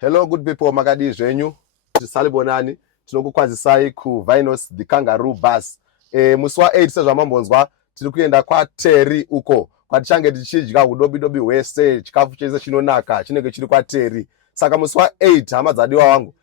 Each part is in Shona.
Hello good people, makadi zvenyu tisalibonani tinokukwazisai kuVinos the Kangaroo Bus. Musi wa8 sezvamambonzwa tiri kuenda kwaTerry uko kwatichange tichidya udobidobi wese chikafu chese chinonaka chinenge chiri kwaTerry. Saka musi wa8 hama dzadiwa wangu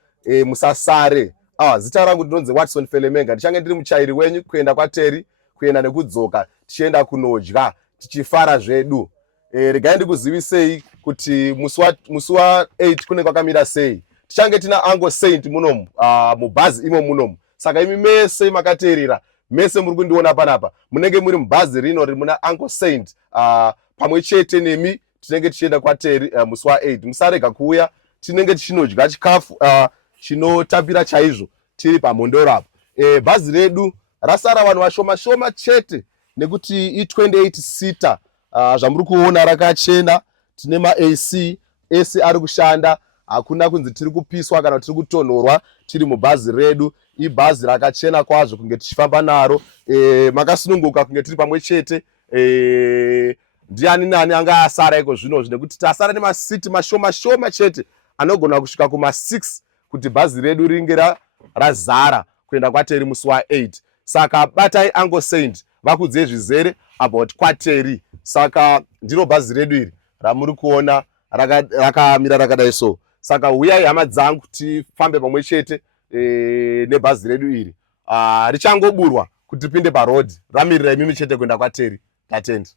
musasare. Zita rangu ndinonzi Watson Felemenga, ndichange ndiri muchairi wenyu kuenda kwaTerry kuenda nekudzoka tichienda kunodya tichifara zvedu. Regai ndikuzivisei kuti musi wa8 kune kwakamira sei. Tichange tina Uncle Saint munomu mubhazi imo munomu. Saka imi mese makateerera, mese muri kundiona panapa munenge muri mubhazi rino rimuna Uncle Saint pamwe chete nemi tinenge tichienda kwaTerry musi wa8. Musarega kuuya, tinenge tichinodya chikafu chinotapira chaizvo tiri pamhondoro apo. Bhazi redu rasara vanhu vashoma shoma chete nekuti i28 seater. Zvamuri kuona rakachena, tine ma-AC ese ari kushanda, hakuna kunzi tiri kupiswa kana tiri kutonhorwa tiri mubhazi redu. Ibhazi rakachena kwazvo kunge tichifamba naro. Makasununguka kunge tiri pamwe chete. Ndiani nani anga asara iko zvino nekuti tasara nemasiti mashoma shoma chete anogona kusvika kuma6 kuti bhazi redu ringe razara kuenda kwaTerry musi wa8. Saka batai Uncle Saint vakudzei zvizere about kwaTerry. Saka ndiro bhazi redu iri ramuri kuona rakamira rakadai so. Saka uyai hama dzangu tifambe pamwe chete nebhazi redu iri. Richangoburwa kuti tipinde parod, ramirira imimi chete kuenda kwaTerry. Tatende.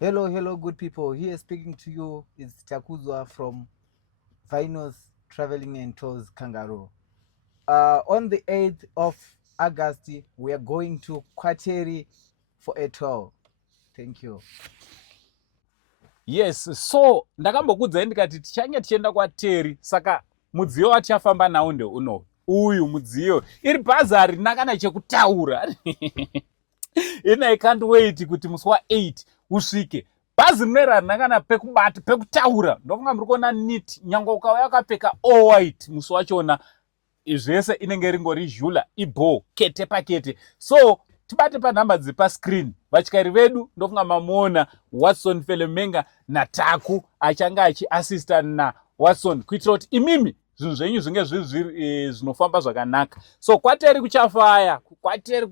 Hello good people. Here speaking to you is Takuzwa from Vinos Traveling and Tours Kangaroo. On the 8th of August, we are going to KwaTerry for a tour. Thank you. Yes, so ndakambokudzai ndikati tichange tichienda kwaTerry, saka mudziyo watichafamba nawo ndeuno. Uyu mudziyo iri bhazi harina kana chekutaura. And I can't wait kuti musi wa8 usvike. Bhazi rineri harina kana pekubata pekutaura. Ndofunga muri kuona neat, nyangwe ukauya wakapfeka all white musi wachona zvese inenge ringori zhula ibho kete pakete. So tibate panhamba dziri pascreen. Vatyairi vedu ndofunga mamuona Watson Felemenga naTaku achanga achiassista naWatson kuitira kuti imimi zvinhu zvenyu zvinge zviri zvinofamba zvakanaka. So kwaTerry kuchafaya, kwaTerry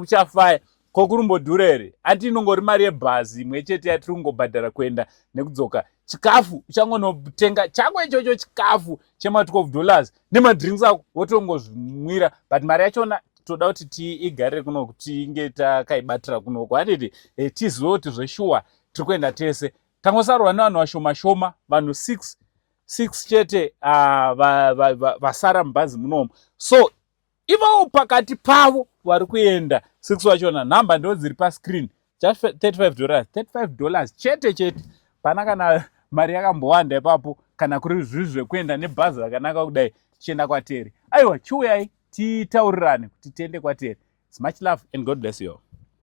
kuchafaya. Kokurumbodhura here, ati inongori mari yebhazi imwe chete yatiri kungobhadhara kuenda nekudzoka. Chikafu uchangonotenga changu ichocho chikafu chema$12 nemadrinks ako wotongozvimwira, but mari yachona toda kuti tiigarire kuno kuti inge takaibatira kunoko. Handiti tizive kuti zveshuwa tiri kuenda tese. Tangosarwa nevanhu vashoma shoma, vanhu 6 chete vasara mubhazi munomu. So ivo pakati pavo vari kuenda 6 vachona, nhamba ndo dziri pascreen, just $35 chete. Pana kana mari yakambowanda ipapo kana kuri zvivi zvekuenda nebhazi rakanaka kudai tichienda kwaTerry. Aiwa, chiuyai titaurirane kuti tiende kwaTerry. Much love and God bless you all.